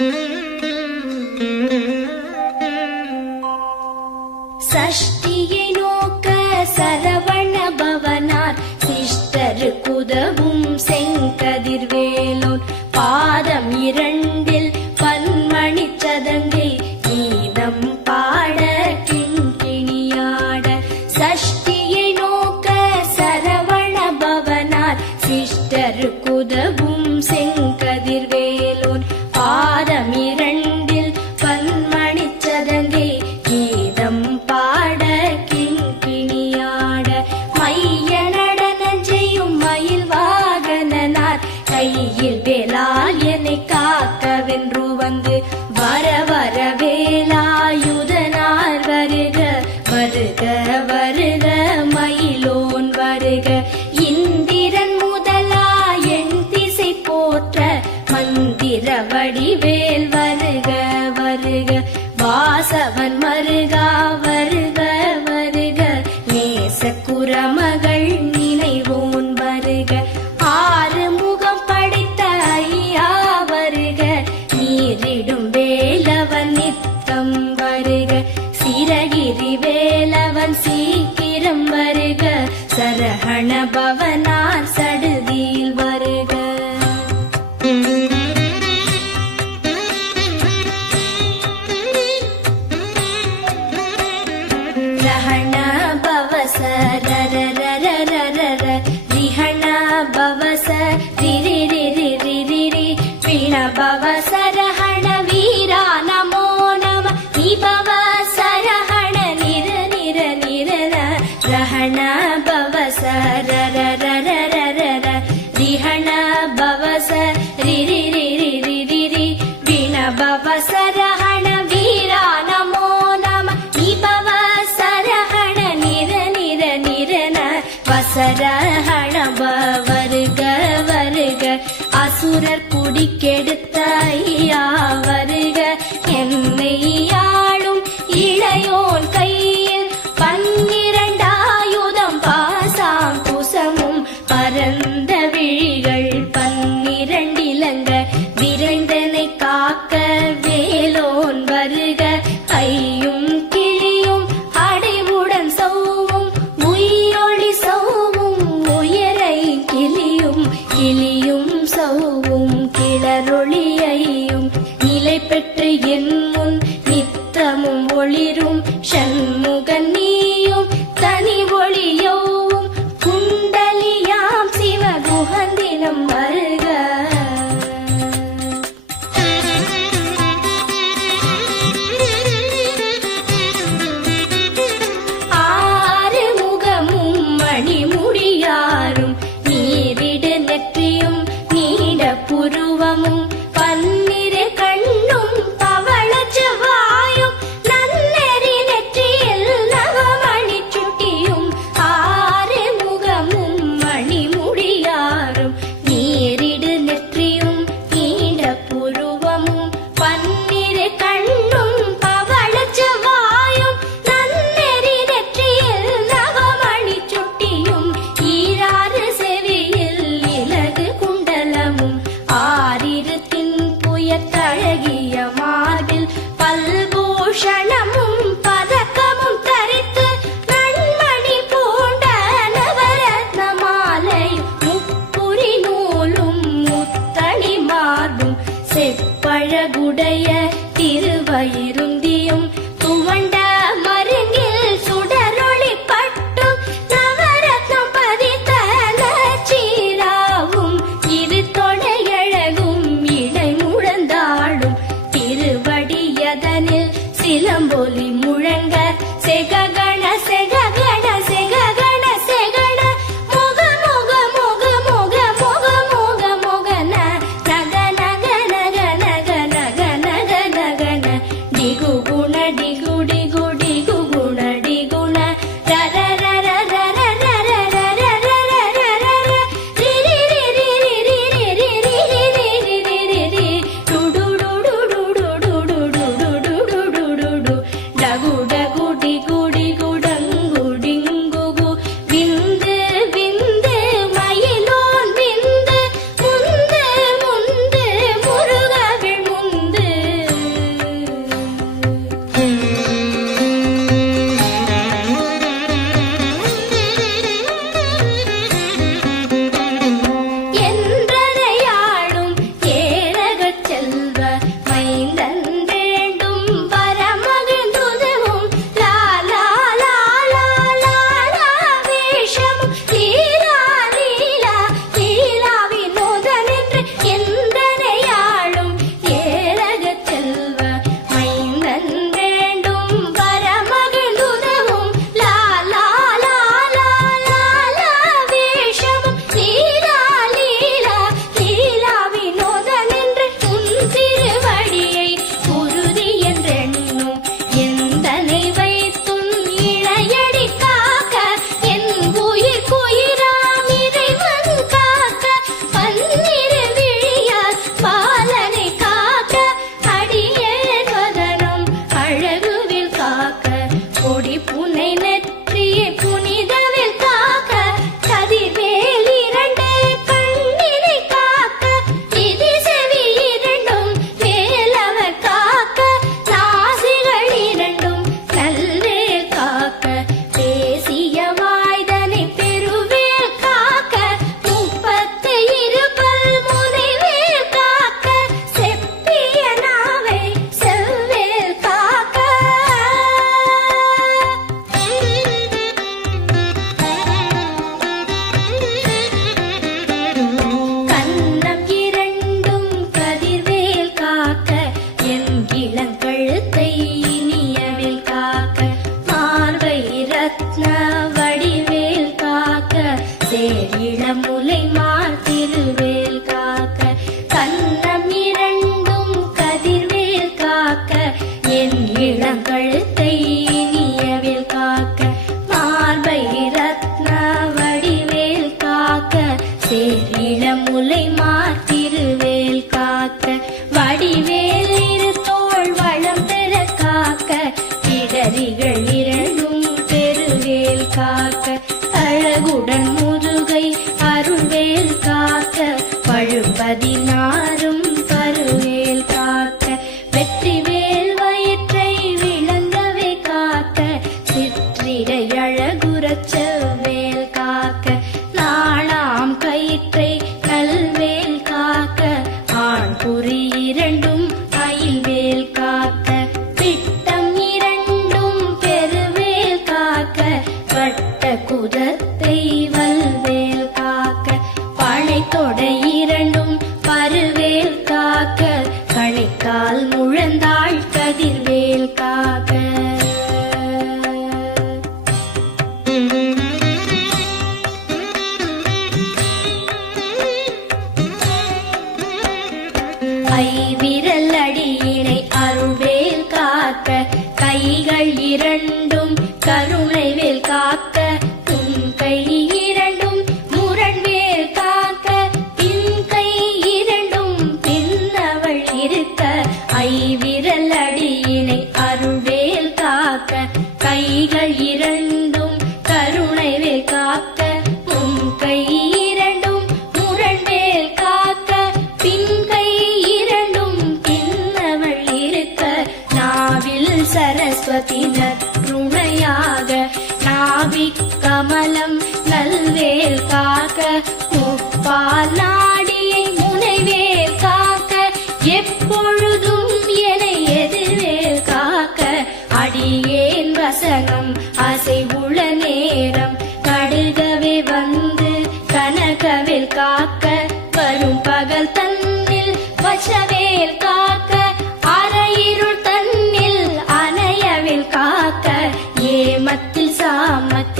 Mm-hmm. கையில் வேலாய சரஹண பவனார் சடு அசர ஹணவ வருக வருக. அசுரர் குடிக்கெடுத்த ஐயா வருக. ஒளிரும் சண்முகன் நீயும் தனி ஒளியோ 不对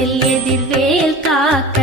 காட்டில் எதிர்வேல் காக்க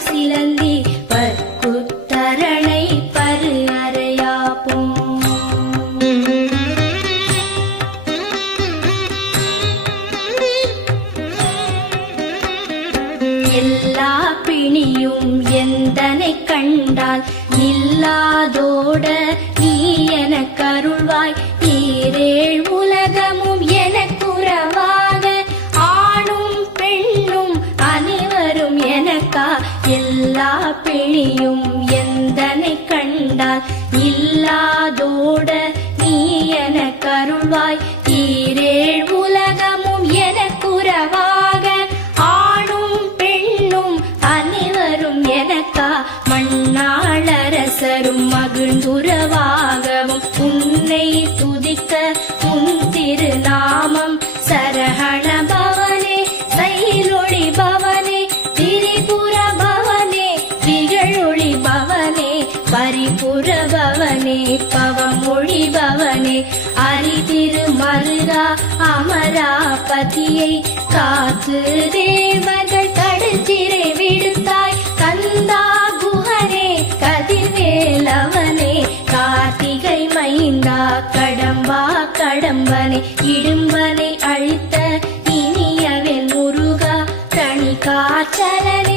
ನಫ್ಸಿಲಲ್ಲಿ चलन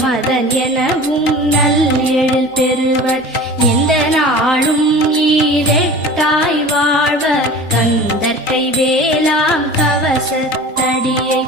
மதன் எனவும் நல் எழில் பெறுவர் எந்த நாளும் ஈரெட்டாய் வாழ்வர். தந்தற்கை வேளாம் கவசத்தடியை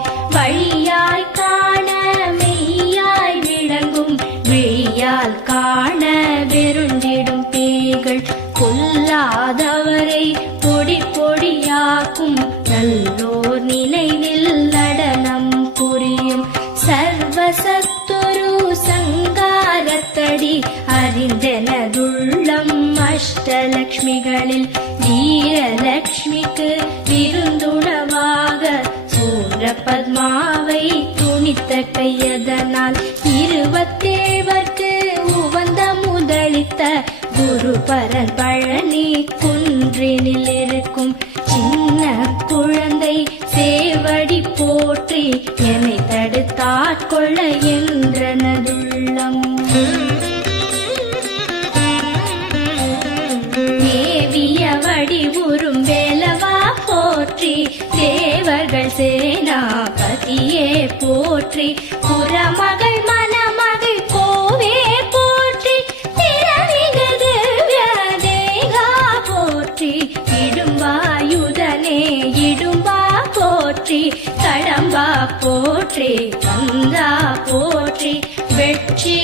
அஷ்டலக்ஷ்மிகளில் வீரலக்ஷ்மிக்கு விருந்துணவாக சூர பத்மாவை துணித்த கையதனால் இருபத்தேவர்க்கு உவந்த முதலித்த குரு பரன் போற்றி கந்தா போற்றி வெற்றி